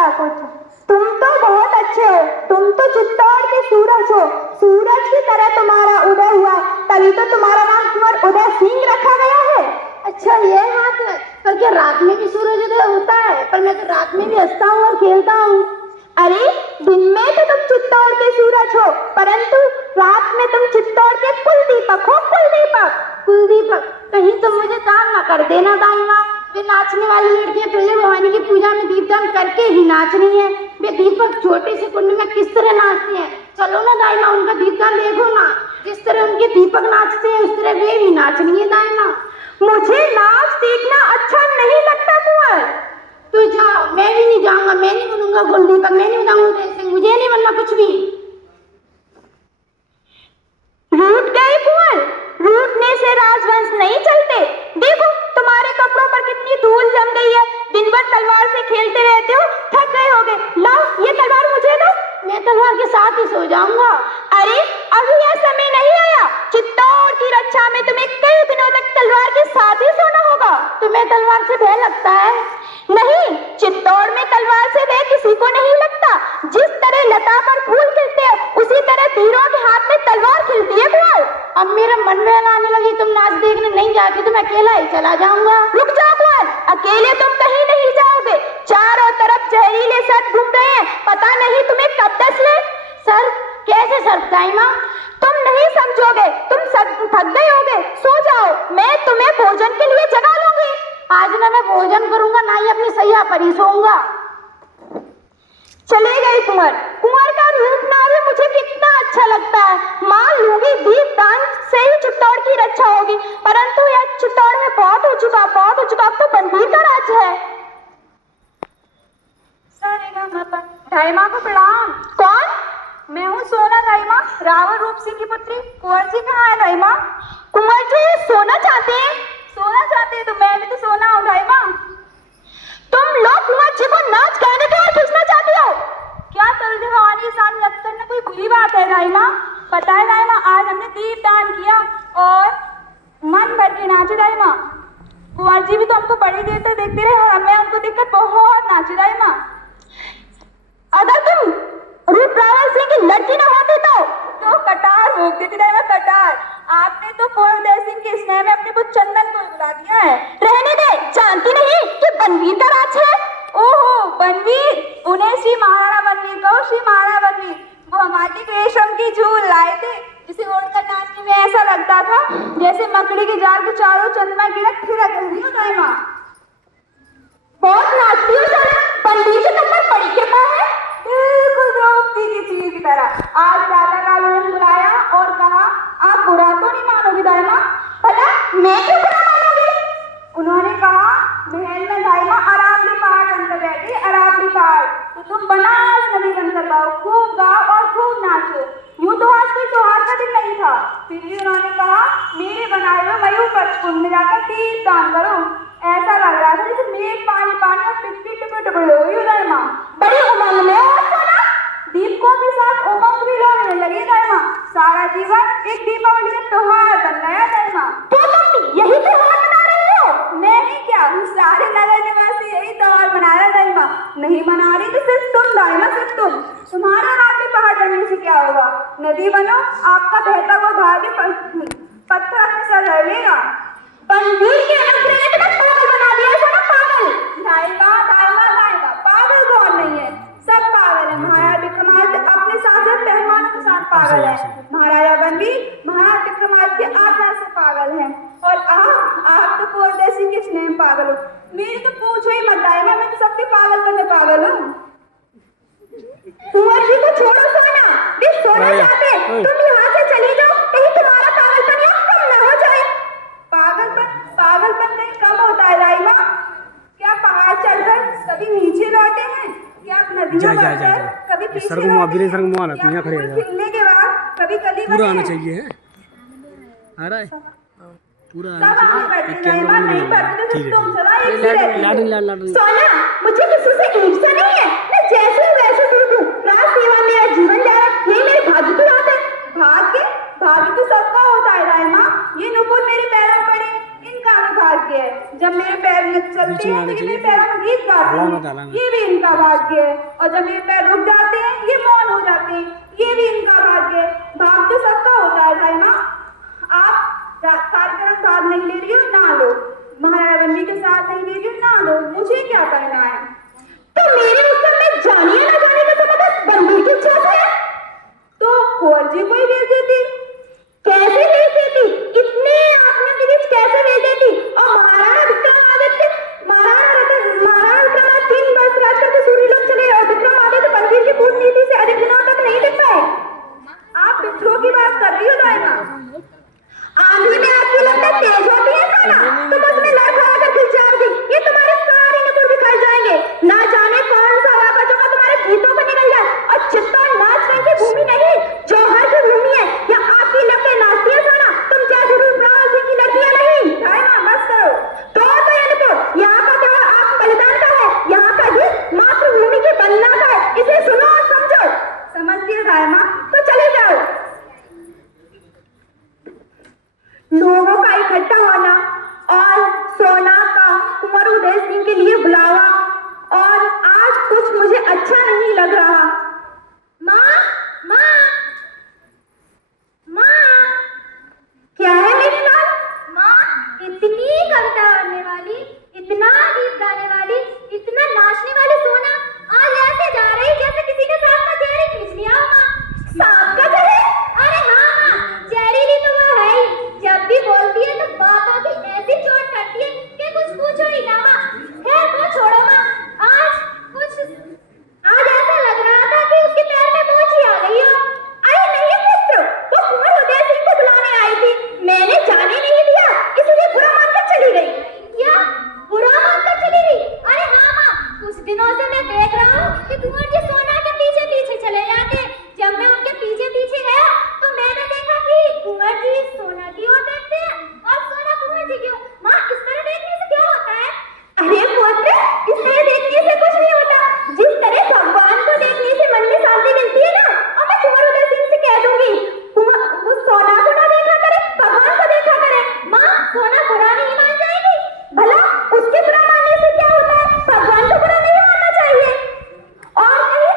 बताया कुछ। तुम तो बहुत अच्छे हो, तुम तो चित्तौड़ के सूरज हो, सूरज की तरह तुम्हारा उदय हुआ, तभी तो तुम्हारा नाम कुंवर उदय सिंह रखा गया है। अच्छा ये बात है, पर क्या रात में भी सूर्योदय होता है? पर मैं तो रात में भी हंसता हूँ और खेलता हूँ। अरे दिन में तो तुम चित्तौड़ के सूरज हो, परंतु रात में तुम चित्तौड़ के कुलदीपक हो, कुलदीपक। कुलदीपक, कहीं तो मुझे काम ना कर देना दाई माँ। वे नाचने वाली लड़कियां तुझे भवानी की पूजा में दीपदान करके ही नाच रही है। वे दीपक छोटे से कुंड में किस तरह नाचते हैं, चलो ना दाई माँ उनका दीपदान देखो ना। जिस तरह उनके दीपक नाचते हैं उस तरह वे भी नाच रही है दाई माँ। मुझे नाच देखना अच्छा नहीं लगता कुंवर। तू जाओ, मैं भी नहीं जाऊंगा, मैं नहीं बनूंगा कुलदीपक, मैं नहीं बनाऊंगा, मुझे नहीं बनना कुछ भी। रूठ गए कुंवर, रूठने से राजवंश नहीं चलते। देखो तुम्हारे कपड़ों पर कितनी धूल जम गई है, दिन भर तलवार से खेलते रहते हो, थक गए होगे। लाओ ये तलवार मुझे दो। मैं तलवार के साथ ही सो जाऊंगा। अरे अभी यह समय नहीं आया, चित्तौड़ की रक्षा में तुम्हें कई दिनों तक तलवार के साथ ही सोना होगा। तुम्हें तलवार से भय लगता है? नहीं, चित्तौड़ में तलवार से भय किसी को नहीं लगता। जिस तरह लता पर फूल खिलते हैं उसी तरह तीरों के हाथ में तलवार खिलती है कुंवर। अब मेरा मन में आने लगी, तुम नाच देखने नहीं जाती तो मैं अकेला ही चला जाऊंगा। रुक जाओ कुंवर, अकेले तुम कहीं नहीं जाओगे, चारों तरफ जहरीले सर्प घूम रहे हैं, पता नहीं तुम्हें कब दस ले। सर कैसे सर्प दाई माँ? तुम नहीं समझोगे, तुम थक गए होगे, सो जाओ, मैं तुम्हें भोजन के लिए जगा लूंगी। आज ना मैं भोजन करूंगा ना ही अपनी सैया पर ही सोऊंगा। चले गए कुंवर, कुंवर का रूप नारे मुझे कितना अच्छा लगता है। मान लूंगी दीप दान से ही चित्तौड़ की रक्षा होगी, परंतु यह चित्तौड़ में बहुत हो चुका, बहुत हो चुका, अब तो बनवीर का राज है। दाई माँ को प्रणाम। कौन? मैं हूँ सोना दाई माँ, रावण रूप सिंह की पुत्री। कुंवर जी कहाँ है दाई माँ? कुंवर जी सोना चाहते हैं? सोना चाहते हैं तो मैं भी तो सोना हूँ दाई माँ। तुम लोग कुंवर जी को नाच गाने के और खींचना चाहती हो? क्या तुलसी भवानी के सामने रक्त करना कोई बुरी बात है दाई माँ? पता है दाई माँ, आज हमने दीप दान किया और मन भर के नाचे दाई माँ। कुंवर जी भी तो हमको बड़ी देर तक देखते रहे और हमें उनको देखकर बहुत नाचे दाई माँ। अगर तुम रूप रावण सिंह की लड़की न होती तो कटार भोग देती दाई माँ, कटार। आपने तो कुंवर सिंह के स्नेह में अपने को चंदन को बुला दिया है। रहने दे, जानती नहीं कि बनवीर का राज है? ओहो बनवीर, उन्हें श्री महाराणा बनवीर कहो, श्री महाराणा बनवीर। वो हमारी रेशम की झूल लाए थे, जिसे ओढ़कर नाचने में ऐसा लगता था जैसे मकड़ी के जाल के चारों चंद्रमा गिरक थिरक रही हो दाई माँ। बहुत नाचती हो सोना, बनवीर की तुम पर बड़ी कृपा है। बिल्कुल द्रौपदी की चीज की तरह। आज प्रातःकाल उन्होंने बुलाया और कहा आप बुरा तो नहीं मानोगी दाई माँ? भला मैं क्यों बुरा मानूंगी? उन्होंने कहा महल में दाई माँ अरावली पहाड़ बनकर बैठी, अरावली पहाड़, तो तुम बनास नदी बनकर गाओ, खूब गाओ और खूब नाचो। यूं तो आज कोई त्योहार का दिन नहीं था, फिर भी उन्होंने कहा मेरे बनाए हुए मयूर पर्च कुंड में जाकर दीप दान करो। ऐसा लग रहा था जैसे मेघ पानी पानी और पिट्टी टुकड़े टुकड़े हो गई दाई माँ। बड़ी उमंग में हो सोना। दीपकों के साथ उमंग भी लोगने लगी दाई माँ। सारा जीवन एक दीपावली का त्योहार बन गया दाई माँ। तो तुम यही त्योहार मना रही हो? मैं ही क्या, सारे नगर निवासी यही त्योहार मना रहे दाई माँ। नहीं मना रही तो सिर्फ तुम दाई माँ, सिर्फ तुम। तुम्हारा रात में पहाड़ बनने से क्या होगा? नदी बनो, आपका बहता हुआ भाग्य पत्थर अपने सर रह लेगा। बनवीर के अनुग्रह ने तुम्हें पागल बना दिया सोना, पागल। दाई माँ, पागल कौन नहीं है? सब पागल है। महाराजा विक्रमादित्य अपने साथ मेहमानों के साथ पागल है। महाराजा बनवीर महाराज विक्रमादित्य आत्मा से पागल है। और आप तो कुंवर सिंह के स्नेह में पागल हो। मेरी तो पूछो ही मत दाई माँ, मैं तो सबके पागलपन में पागल हूँ। कुंवर जी को छोड़ो सोना, वे सोना चाहते, तुम यहाँ से चली जाओ, कहीं तुम्हारा पागलपन यहाँ कम न हो जाए। पागलपन कहीं कम होता है दाई माँ? क्या पहाड़ चढ़कर कभी नीचे लौटे हैं? क्या नदियाँ बढ़कर कभी पीछे लौटे हैं? क्या फूल खिलने के बाद कभी कली पूरा आना बने? चाहिए है, आ रहा है पूरा सब आना आगे बैठे चाहिए। दाई माँ, नहीं बैठते तो ठीक है, तुम सदा एक ठीक से है। रहती हो। लाडली सोना मुझे किसी से ईर्ष्या नहीं है, मैं जैसे हूँ वैसे ठीक हूँ। राज सेवा मेरा जीवन जा रहा है, यही मेरे भाग्य की बात है। भाग्य तो सबका होता है दाई माँ। ये नुपुर मेरे पैरों पड़े, इनका भी भाग्य है। जब मेरे पैर में चलते हैं तो ये मेरे पैरों में गीत गाते हैं। ये भी इनका भाग्य है। और जब मेरे पैर रुक जाते हैं ये मौन हो जाते हैं, ये भी इनका भाग्य है। भाग तो सबका होता है भाई माँ। आप कार्यक्रम भाग नहीं ले रही हो, ना लो। महाराजा रणवीर के साथ नहीं ले रही हो, ना लो। मुझे क्या करना है? तो मेरे उत्तर में जाने या ना जाने का मतलब बंदी की इच्छा है। तो कुंवर जी को ही भेज देती। कैसे भेज देती? इतने आदमियों के बीच कैसे भेज देती? और महाराणा विक्रमादित्य, महाराणा विक्रमादित्य 3 वर्ष राज करके सूर्य लोग चले और विक्रमादित्य बलवीर की कूटनीति से अधिक दिनों तक नहीं टिक पाए। आप पितरों की बात कर रही हो दाइमा? आंधी में आपकी लपटें तेज होती है सोना, तो बस में लड़खड़ा कर खिंच जाओगी। ये तुम्हारे सारे नुपुर बिखर जाएंगे। ना जाने कौन सा हवा बचोगा तुम्हारे गीतों को निकल जाए। और चित्तौड़ नाच रंग की भूमि नहीं, जौहर की भूमि है। यहाँ आपकी लपटें नाचती है सोना, तुम जैसे रूपलाल सिंह की लड़कियां नहीं। दाइमा बस करो। तो ये नुपुर, यहाँ का त्योहार आप बलिदान का है, यहाँ का गीत मातृभूमि की वंदना का है। इसे सुनो और समझो। समझती है दाइमा? तो चले जाओ। लोगों का इकट्ठा होना और सोना का कुंवर उदय सिंह के लिए बुलावा, और आज कुछ मुझे अच्छा नहीं लग रहा। माँ, माँ, माँ, क्या है मेरी लाल? माँ, इतनी कविता पढ़ने वाली, इतना गीत गाने वाली, इतना नाचने वाली सोना आज ऐसे जा रही जैसे किसी ने सांप का चेहरे खींच लिया हो। माँ, सांप का चेहरे? अरे हाँ माँ, जहरीली तो वो है ही। जब भी बोलती है तो बातों की ऐसी चोट करती है कि कुछ पूछो ही ना माँ। खैर वो छोड़ो माँ, आज ऐसा लग रहा था कि उसके पैर में मोच ही आ गई हो। अरे नहीं मित्र, वो कुंवर उदय सिंह को बुलाने आई थी। मैंने जाने नहीं दिया, इसलिए बुरा मानकर चली गई। क्या बुरा मानकर चली गई? अरे हाँ माँ, कुछ दिनों से मैं देख रहा हूँ कि कुंवर जी सोना के पीछे पीछे चले जाते। जब मैं उनके पीछे पीछे गया तो मैंने देखा कि कुंवर जी सोना की ओर देखते हैं और सोना कुंवर जी की ओर। माँ, इस तरह देखने से क्या होता है? अरे पुत्र, इस तरह देखने से कुछ नहीं होता। जिस तरह भगवान को देखने से मन में शांति मिलती है ना, और मैं कुंवर उदय सिंह से कह दूंगी वो सोना को ना देखा करे, भगवान को देखा करे। माँ, सोना बुरा नहीं मान जाएगी? भला उसके बुरा मानने से क्या होता है? भगवान को बुरा नहीं मानना चाहिए। और नहीं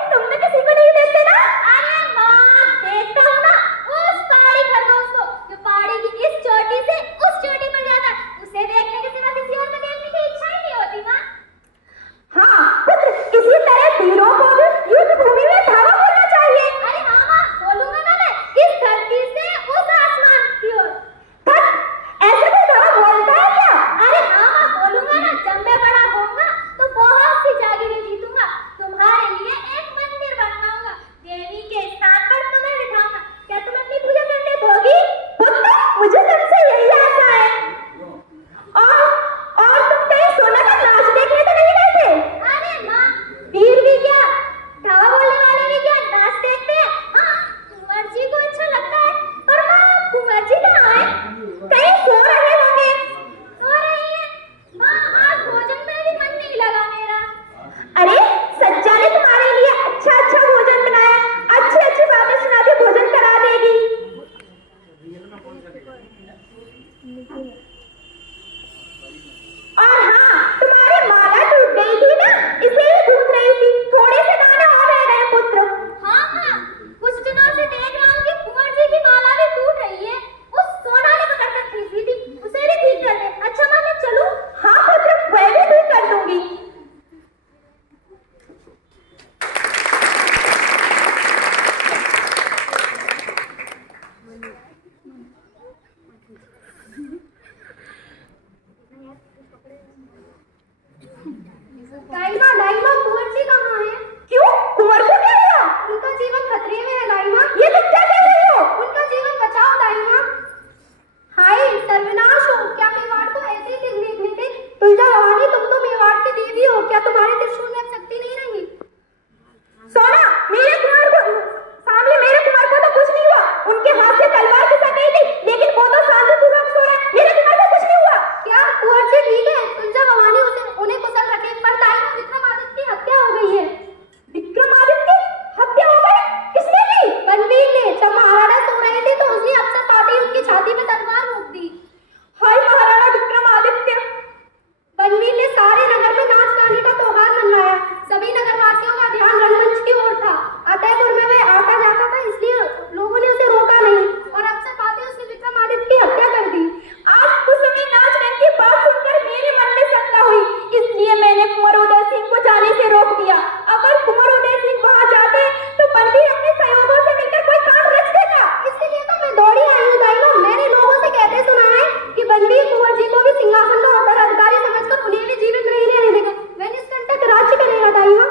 जाएगा दाई माँ।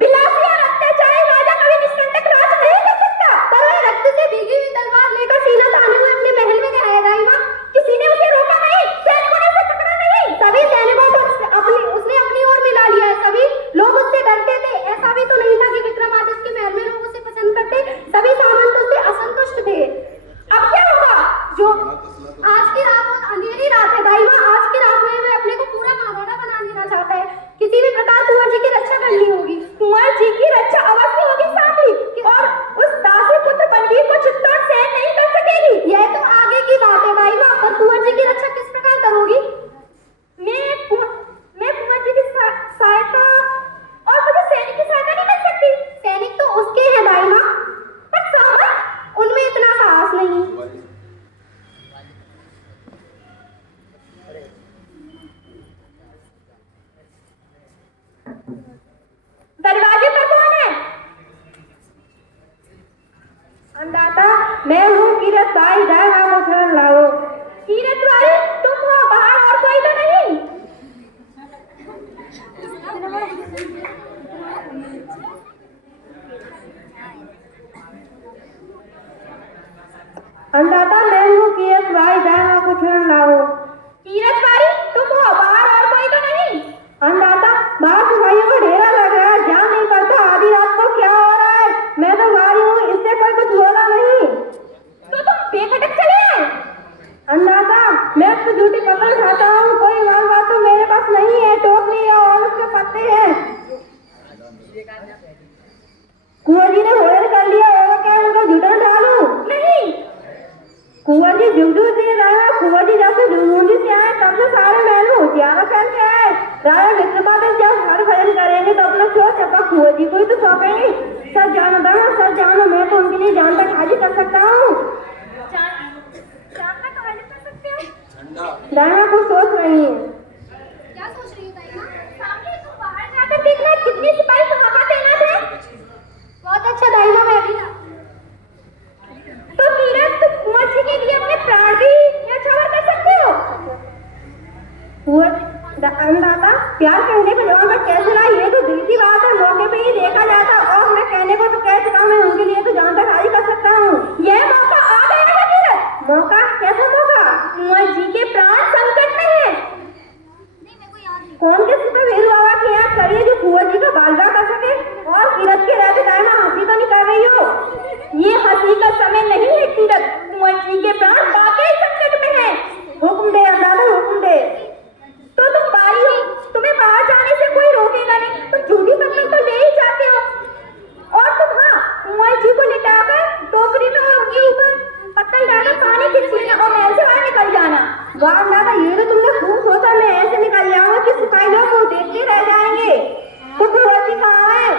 बिलासी और अत्याचारी राजा कभी निष्कंटक राज नहीं कर सकता। पर वह रक्त से भीगी हुई तलवार लेकर सीना ताने हुए अपने महल में आया दाई माँ। किसी ने उसे रोका नहीं, सैनिकों ने उसे पकड़ा नहीं। सभी सैनिकों को उसने अपनी ओर मिला लिया है। सभी लोग उससे डरते थे। ऐसा भी तो नहीं था कि विक्रमादित्य के महल में लोग उसे पसंद करते। सभी सामंत उससे असंतुष्ट थे। अब क्या होगा? जो आज की रात बहुत अंधेरी रात है दाई माँ। आज की रात में वह अपने को पूरा महाराणा बना लेना चाहता है। किसी भी प्रकार कुंवर जी की रक्षा करनी होगी। कुंवर जी की रक्षा अवश्य होगी सामली, और उस दासी पुत्र बलवीर को चित्तौड़ सहन नहीं कर सकेगी। यह तो आगे की बात है दाई माँ। पर कुंवर जी की रक्षा किस प्रकार करोगी? मैं कुंवर जी की सहायता, और मुझे सैनिक की सहायता नहीं मिल सकती। सैनिक तो उसके हैं दाई माँ, पर सामंत, उनमें इतना साहस नहीं। दरवाजे पर कौन है? अन्नदाता, मैं हूँ कीरत बाई, दाएं को शरण लाओ। कीरत बाई, तुम हो, बाहर और कोई तो नहीं? अन्नदाता, मैं हूँ कीरत बाई, दाएं को शरण लाओ। कीरत बाई, तुम हो, बाहर और कोई तो नहीं? अन्नदाता, बाहर सिपाहियों का ढेरा लग रहा है, जान नहीं पड़ता आधी रात को क्या हो रहा है। मैं तो बाहर हूँ, इससे कोई कुछ बोला नहीं। तो तुम बेखटक चले आए? अन्नदाता, मैं तो झूठी पकड़ खाता हूँ, कोई माल बात तो मेरे पास नहीं है। टोकरी है और उसके पत्ते हैं। कुंवर जी ने भोजन कर लिया और क्या उनका झूठा डालूं? नहीं। कुंवर जी जुगजू से राजा, कुंवर जी जब से जुगजू से आए तब से सारे महल में उजियारा फैल के आए। राजा विक्रमादित्य जब हर भजन करेंगे तो अपना छोड़ चपा कुंवर जी को ही तो सौंपेंगे। सच जानो दाना, सच जानो, मैं तो उनके लिए जान तक हाजिर कर सकता हूँ। जान तक हाजिर कर सकते हो? दाना कुछ सोच रही है। क्या सोच रही है दाई माँ? सामने तुम बाहर जाकर देखना कितनी सिपाही वहां पर तैनात है। बहुत अच्छा दाई माँ, मैं भी तो कीरत, तुम कुंवर जी के लिए अपने प्राण भी न्यौछावर कर सकते हो। अन्नदाता, प्यार कहने पर जवान पर कैसे लाई, ये तो दिल की बात है। मौके पे ही देखा जाता, और मैं कहने को तो कह चुका हूं, मैं उनके लिए तो जान तक हाजिर कर सकता हूँ। यह मौका आ गया है कीरत। मौका? कैसा मौका? कुंवर जी के प्राण संकट में है। कौन किसी पे भेद बाबा की याद करिए जो कुंवर जी का बालगा कर सके। और कीरत के रहते दाई माँ हंसी तो नहीं कर रही हो? ये हंसी का समय नहीं है कीरत, कुंवर जी के प्राण वाकई संकट में है। हुक्म दे अन्नदाता, हुक्म दे। तो तुम बारी हो, तुम्हें बाहर जाने से कोई रोकेगा नहीं। तुम झूठी पत्नी तो ले ही जाते हो। और तुम, हाँ, कुंवर जी को लिटाकर टोकरी में और उनके ऊपर पत्थर डालकर पानी खींच लेना और महल से बाहर निकल जाना। वाह अन्नदाता, ये तो तुमने खूब सोचा। मैं ऐसे निकल जाऊंगा कि सिपाही लोग मुझे देखते रह जाएंगे। तो कुंवर जी कहाँ है?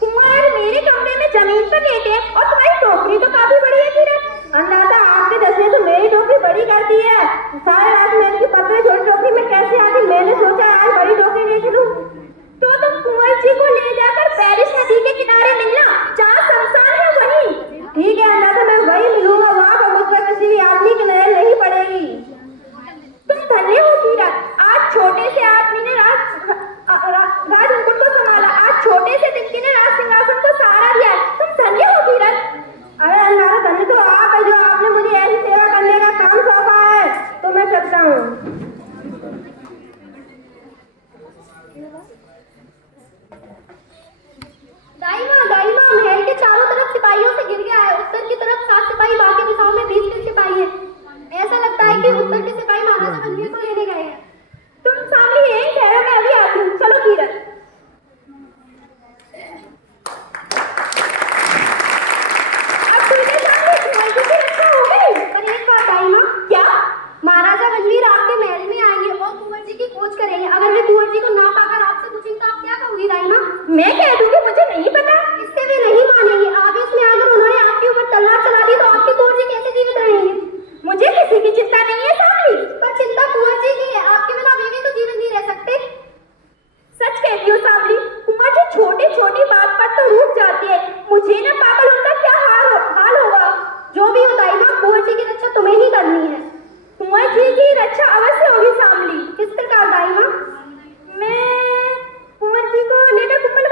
कुंवर मेरे कमरे में जमीन पर लेटे हैं, और तुम्हारी टोकरी तो काफी बड़ी है कीरत। अन्नदाता, आपके दसने तो मेरी टोकरी बड़ी कर दी है। सारे रात में इसकी पत्थर छोटी टोकरी में कैसे आती? मैंने सोचा आज बड़ी टोकरी देख लूं। तो तुम कुंवर जी को ले जाकर पेरिस नदी के किनारे मिलना, जहाँ शमशान है वहीं। ठीक है अन्नदाता, मैं वही मिलूंगा। वहां पर मुझ पर किसी भी आदमी की नजर नहीं पड़ेगी। तुम धन्य हो कीरत, आज छोटे से आदमी ने राज मुकुट को संभाला। आज छोटे से तिनके ने राज सिंहासन को सहारा दिया। तुम धन्य हो कीरत। अरे अन्नदाता, धन्य तो आप है जो आपने मुझे ऐसी सेवा करने का काम सौंपा है। तो मैं चलता हूँ। दाई माँ, महल के चारों तरफ सिपाहियों से घिर गया है। उत्तर की तरफ 7 सिपाही, बाकी दिशाओं में 20 के सिपाही हैं। ऐसा लगता है कि उत्तर के सिपाही महाराजा रणवीर को लेने गए हैं। तुम सामने यही ठहरो, मैं अभी आती हूँ। चलो कीरत। अब तुमने सामने कुंवर जी की रक्षा हो गई। पर एक बात दाई माँ, क्या? महाराजा रणवीर आपके महल में आएंगे और कुंवर जी की खोज करेंगे। अगर वे कुंवर जी को ना पाकर आपसे पूछेंगे तो आप क्या कहोगी दाई माँ? मैं कह दूंगी मुझे नहीं पता। इससे वे नहीं मानेंगे। आवेश में आकर उन्होंने आपके ऊपर तलवार चला दी तो आपके कुंवर जी कैसे जीवित रहेंगे? मुझे किसी की चिंता नहीं है सामली। पर चिंता कुंवर जी की है। आपके बिना वे भी तो जीवित नहीं रह सकते। सच कहती हो सामली, कुंवर जी छोटी छोटी बात पर तो रूठ जाती है। मुझे न पाकर उनका क्या हाल होगा। जो भी हो दाई माँ, कुंवर जी की रक्षा तुम्हें ही करनी है। कुंवर जी की रक्षा अवश्य होगी सामली। किस प्रकार दाई माँ? मैं कुंवर जी को लेकर कुंभल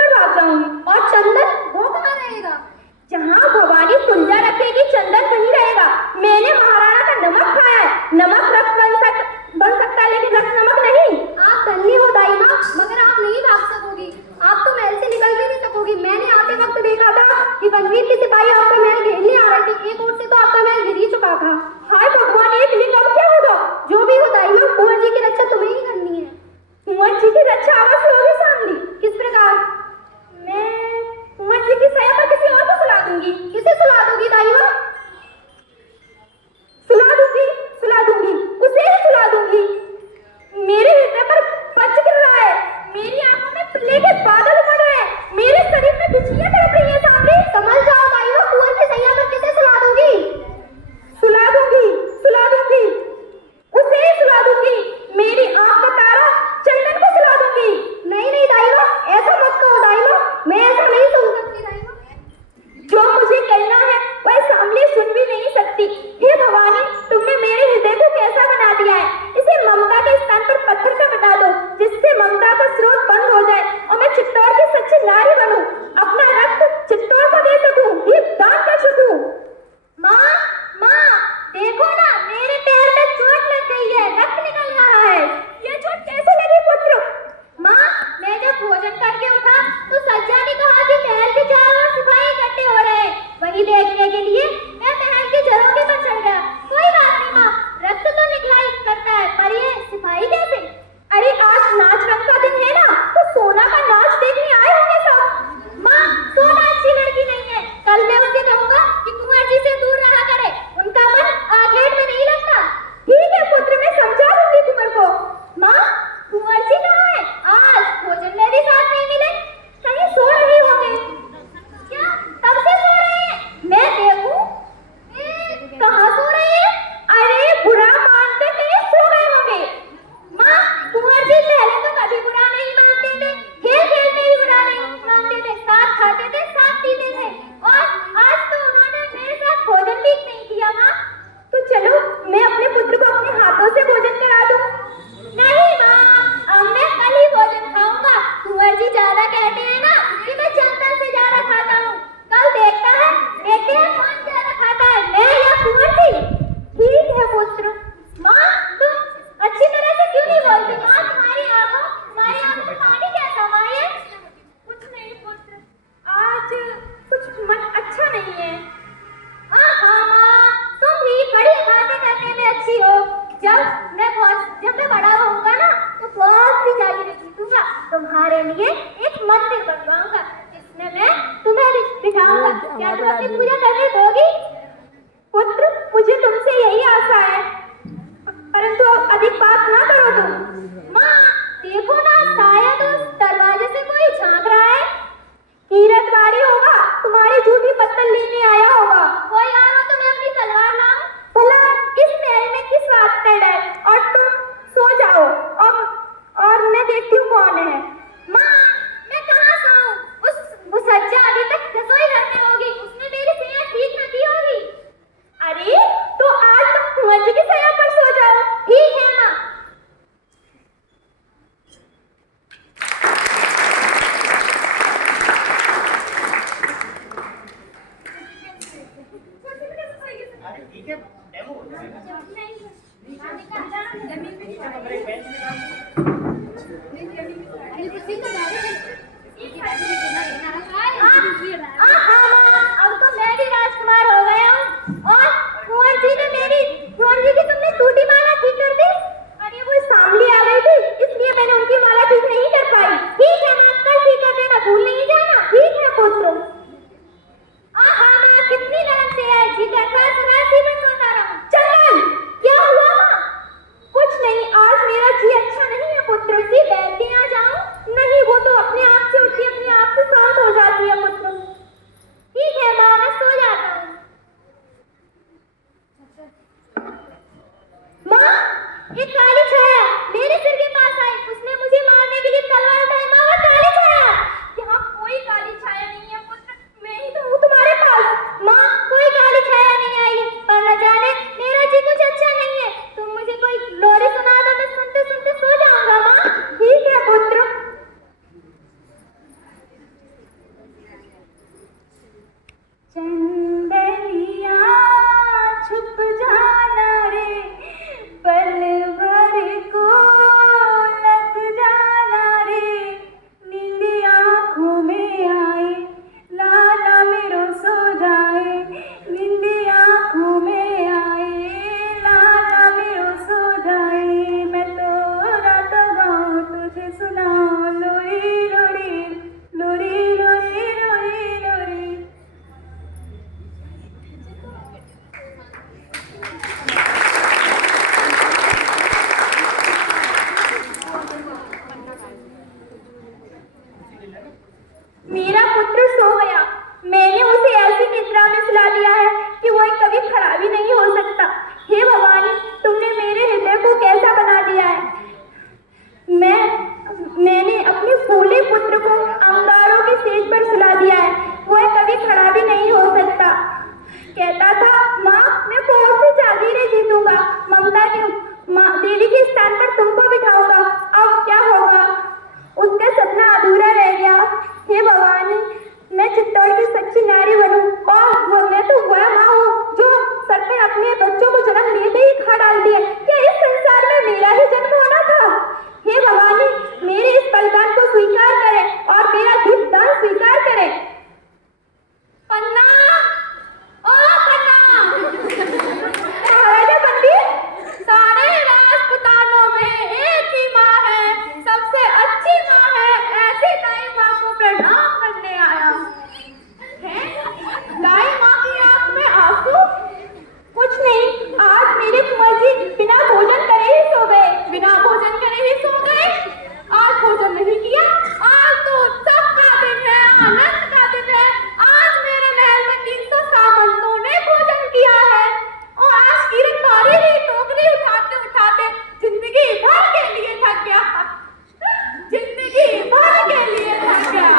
मैं ऐसा नहीं सुन सकती दाई माँ। जो मुझे कहना है वह सामने सुन भी नहीं सकती। हे भवानी, तुमने मेरे हृदय को कैसा बना दिया है। इसे ममता के स्थान पर पत्थर का बना दो, जिससे ममता का स्रोत बंद हो जाए और मैं चित्तौड़ की सच्ची नारी बनूं, अपना रक्त चित्तौड़ को दे सकूं, दान कर सकूं। माँ, माँ, देखो ना, मेरे पैर में चोट लग गई है, रक्त निकल रहा है। ये चोट कैसे लगी पुत्र? माँ, मैं जब भोजन करके उठा तो सज्जा ने कहा कि महल के चारों ओर सिपाही इकट्ठे हो रहे हैं। वही देखने के लिए मैं महल के झरोखे पर चढ़ गया। कोई बात नहीं माँ, रक्त तो निकला ही करता है, पर ये सिपाही कैसे? अरे आज नाच रंग का दिन है ना, तो सोना का नाच देखने आए होंगे सब। माँ, सोना अच्छी लड़की नहीं है। कल मैं उससे कहूंगा कि कुंवर जी से दूर रहा करे, उनका मन आखेट में नहीं लगता। ठीक है पुत्र, मैं समझा दूंगी कुंवर को। माँ, कुंवर जी कहाँ है? आज भोजन में भी साथ नहीं मिले, कहीं सो रही होंगे। क्या तब से सो रहे हैं? मैं देखूं कहाँ सो रहे हैं? अरे बुरा मानते कहीं सो गए होंगे। माँ, कुंवर जी पहले तो कभी बुरा नहीं मानते थे, खेल खेल में भी बुरा नहीं मानते थे, साथ खाते थे, साथ पीते थे, और आज तो उन्होंने मेरे साथ भोजन भी नहीं किया। माँ, तो चलो मैं अपने पुत्र को अपने हाथों से भोजन करा दूं। नहीं माँ, अब मैं कल ही भोजन खाऊंगा। कुंवर जी ज्यादा कहते हैं ना कि मैं चंदन से ज्यादा खाता हूँ। कल देखते हैं कौन ज्यादा खाता है, मैं या कुंवर जी। ठीक है पुत्र। माँ, तुम अच्छी तरह से क्यों नहीं बोलती? माँ, तुम्हारी आंखों में पानी क्या समाये है? कुछ नहीं पुत्र, आज कुछ मन अच्छा नहीं है। हाँ माँ, तुम भी बड़ी बातें करने में अच्छी हो। जब मैं बड़ा होऊंगा ना, तो बहुत सी जागीरें जीतूंगा, तुम्हारे लिए एक मंदिर बनवाऊंगा, जिसमें मैं तुम्हें बिठाऊंगा। क्या तुम अपनी पूजा करने दोगी? पुत्र, मुझे तुमसे यही आशा है, परंतु अब अधिक बात ना करो तुम। माँ, देखो ना, शायद उस दरवाजे से कोई झांक रहा है। कीरतवाड़ी होगा, तुम्हारी झूठी पत्तल लेने आया होगा। कोई आ रहा तो मैं अपनी तलवार लाऊं? भला इस महल में किस बात का डर? और तुम सो जाओ, और मैं देखती हूँ कौन है। माँ, मैं कहाँ सोऊं? वो सज्जा अभी तक रसोई घर में होगी, उसने मेरी सेहत ठीक न की होगी। अरे तो आज तुम कुंवर जी की सैया पर सो जाओ। ठीक है माँ। अब तो मैं भी राजकुमार हो गया हूँ, और कुंवर जी की तुमने टूटी माला ठीक कर दी। अरे वो सामने आ गई थी, इसलिए मैंने उनकी माला ठीक नहीं कर पाई। ठीक है माँ, कल ठीक कर देना, भूल नहीं जाना। ठीक है पुत्र। माँ, कितनी नरम से है, जी करता है सुरासी में सोता रहूं। चंदन, क्या हुआ माँ? कुछ नहीं, आज मेरा जी अच्छा नहीं है पुत्र। जी बैठ के आ जाऊं? नहीं, वो तो अपने आप से उठती, अपने आप से शांत हो जाती है पुत्र। ठीक है माँ, मैं सो जाता हूँ। माँ, एक काली छाया मेरे सिर के पास आई, उसने मुझे मारने के लिए तलवार उठाई। माँ, वो काली छाया। यहाँ कोई काली छाया नहीं है पुत्र, मैं ही तो हूँ तुम्हारे पास। माँ, कोई काली छाया नहीं आई, पर न जाने मेरा जी कुछ अच्छा नहीं है। तुम मुझे कोई लोरी सुना दो, मैं सुनते सुनते सो जाऊंगा। माँ, ठीक है पुत्र। चंदनिया छुप जाना रे, पल भर को लग जाना रे, नींद आँखों में आए, लाला मेरो सो जाए, नींद आँखों में आए, लाला मेरो सो जाए, मैं तो रात गाऊं तुझे सुनाऊं, लोरी लोरी लोरी लोरी लोरी लोरी। मेरा पुत्र सो गया। मैंने उसे ऐसी निद्रा में सुला दिया है कि वह कभी खड़ा भी नहीं हो सकता। हे भवानी, तुमने मेरे हृदय को कैसा बना दिया है। मैंने अपने फूले पुत्र को अंगारों के सेज पर भवानी, मैं चित्तौड़ की सच्ची नारी बनूं और मैं तो वह माँ हूँ जो सर पे अपने बच्चों को जन्म लेते ही खा डाल दिया। क्या इस संसार में मेरा ही जन्म होना था? हे भवानी, मेरे इस बलिदान को स्वीकार करें और मेरा दीपदान स्वीकार करें। पन्ना, ओ पन्ना, महाराजा पंडित, सारे राजपुतानों में एक ही माँ है, सबसे अच्छी माँ है, ऐसी दाई माँ को प्रणाम करने आया हूँ। दाई माँ की आंख में आंसू? कुछ नहीं, आज मेरे कुंवर जी बिना भोजन करे ही सो गए। बिना भोजन करे ही सो गए? आज भोजन नहीं किया? आज तो उत्सव का दिन है, आनंद का दिन है। आज मेरे महल में 300 सामंतों ने भोजन किया है और आज किरण बारी भी टोकरी उठाते उठाते जिंदगी भर के लिए थक गया, जिंदगी भर के लिए थक गया।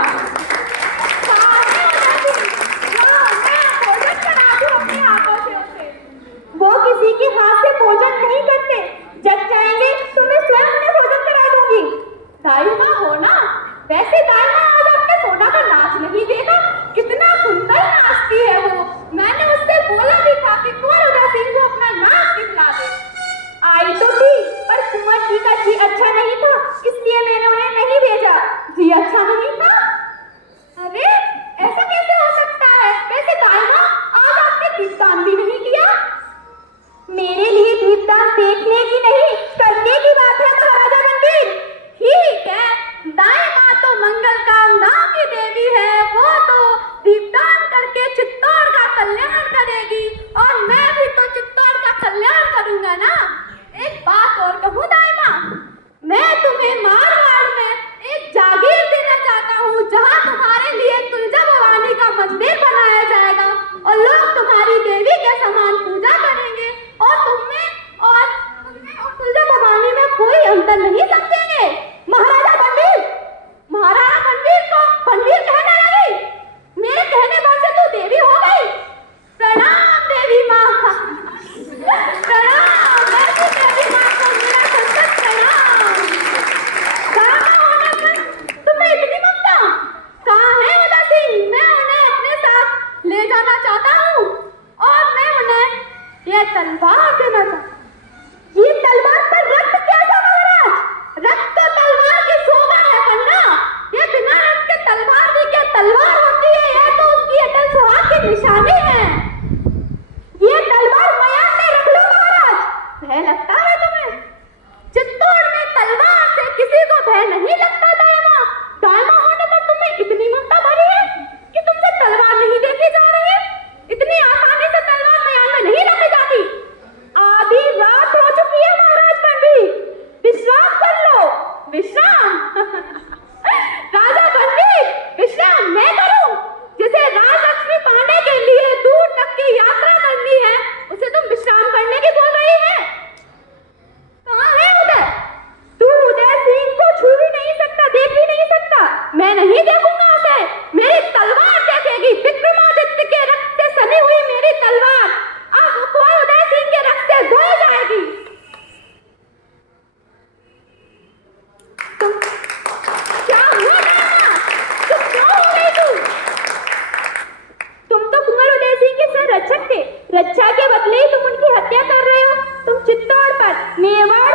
मैं भोजन करा दूं अपनी हाथों से उसे। वो किसी के हाथ से भोजन नहीं करते, जब चाहेंगे तो मैं स्वयं उन्हें भोजन करा दूंगी। दाई माँ हो ना? वैसे दाई माँ आज आपने सोना का नाच नहीं देखा? कितना सुंदर नाचती है वो। मैंने उससे बोला भी था कि कुंवर उदय सिंह को अपना नाच दिखला दे। आई तो थी, पर कुंवर जी का जी अच्छा नहीं था, इसलिए मैंने उन्हें नहीं भेजा। जी अच्छा नहीं था? अरे ऐसा कैसे हो सकता है? वैसे दाई माँ आज आपने दीपदान भी नहीं किया। मेरे लिए दीपदान देखने की नहीं, करने की बात है महाराजा मंदिर। ठीक है, दाई माँ तो मंगल कामना की देवी है, वो तो दीपदान करके चित्तौड़ का कल्याण करेगी और मैं भी तो चित्तौड़ का कल्याण करूंगा ना। एक बात और कहूँ दाई माँ, मैं तुम्हें मारवाड़ में एक जागीर देना चाहता हूँ जहाँ तुम्हारे लिए तुलजा भवानी का मंदिर बनाया जाएगा और लोग तुम्हारी देवी के समान पूजा करेंगे और तुमने और तुलजा भवानी में कोई अंतर नहीं समझेंगे। महाराजा पंडित, महाराणा पंडित को पंडित कहने लगी। मेरे कहने पर से तू देवी हो गई। प्रणाम देवी माँ, प्रणाम ऐसी देवी माँ को मेरा संकट प्रणाम। कहाँ होने पर तुम्हें इतनी ममता? कहाँ है उदय सिंह? मैं उन्हें अपने साथ ले जाना चाहता हूँ और मैं उन्हें ये तलवार देना चाहता हूँ। ये तलवार पर रक्त कैसा महाराज? रक्त तो तलवार की शोभा है पन्ना। ये बिना रक्त के तलवार भी क्या तलवार होती है? यह तो उसकी अटल सुहाग की निशानी है। ये तलवार मयान में रख लो महाराज। भय लगता है तुम्हें? चित्तौड़ में तलवार से किसी को भय नहीं लगता दाई माँ। दाई माँ होने पर तुम्हें इतनी ममता भरी है कि तुमसे तलवार नहीं देखी जा रही है। इतनी आसानी से तलवार मयान में नहीं रखी जाती। आधी रात हो चुकी है महाराज पंडित, विश्राम कर लो। विश्राम? राजा पंडित, विश्राम मैं करूं? जिसे राजलक्ष्मी पाने के लिए दूर तक की यात्रा करनी है, उसे तुम विश्राम करने की बोल रही है? कहाँ है उदय? तू उदय सिंह को छू भी नहीं सकता, देख भी नहीं सकता। मैं नहीं देखूंगा उसे। मेरी तलवार देखेगी। विक्रमादित्य के रक्त से सनी हुई मेरी तलवार अब कुंवर उदय सिंह के रक्त से धो जाएगी। तुम क्या हुआ ना? तुम क्यों हो गई तू? तुम तो कुंवर उदय सिंह के सर रक्षक थे, रक्षा के बदले ही तुम उनकी हत्या कर रहे हो। तुम चित्तौड़ पर, मेवाड़